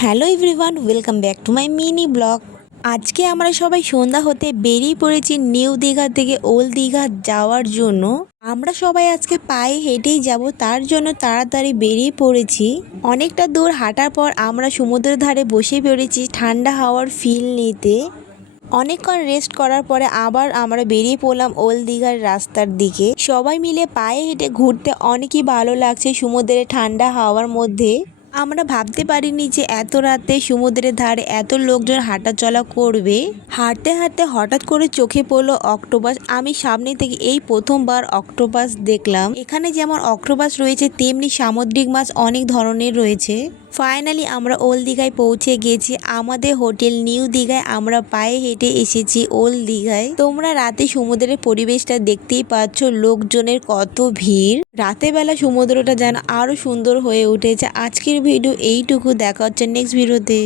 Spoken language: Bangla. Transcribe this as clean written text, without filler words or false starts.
Hello everyone, welcome back to my mini blog. আজকে আমরা সবাই সন্ধ্যা হতে বেরিয়ে পড়েছি নিউ দীঘা থেকে ওল্ড দীঘা যাওয়ার জন্য। আমরা সবাই আজকে পায়ে হেঁটেই যাব, তার জন্য তাড়াতাড়ি বেরিয়ে পড়েছি। অনেকটা দূর হাঁটার পর আমরা সমুদ্রের ধারে বসে পড়েছি ঠান্ডা হাওয়ার ফিল নিতে। অনেকক্ষণ রেস্ট করার পরে আবার আমরা বেরিয়ে পড়লাম ওল্ড দীঘার রাস্তার দিকে। সবাই মিলে পায়ে হেঁটে ঘুরতে অনেকই ভালো লাগছে সমুদ্রের ঠান্ডা হাওয়ার মধ্যে। আমরা ভাবতে পারিনি যে এত রাতে সমুদ্রের ধারে এত লোকজন হাঁটাচলা করবে। হাঁটতে হাঁটতে হঠাৎ করে চোখে পড়লো অক্টোপাস। আমি সামনে থেকে এই প্রথমবার অক্টোপাস দেখলাম। এখানে যেমন অক্টোপাস রয়েছে তেমনি সামুদ্রিক মাছ অনেক ধরনের রয়েছে। ফাইনালি আমরা ওল্ড দীঘায় পৌঁছে গেছি। আমাদের হোটেল নিউ দীঘায় আমরা পায়ে হেঁটে এসেছি ওল্ড দীঘায়। তোমরা রাতে সমুদ্রের পরিবেশটা দেখতেই পাচ্ছ, লোকজনের কত ভিড়। রাতে বেলা সমুদ্রটা যেন আরো সুন্দর হয়ে উঠেছে। আজকের ভিডিও এইটুকু, দেখা হচ্ছে নেক্সট ভিডিওতে।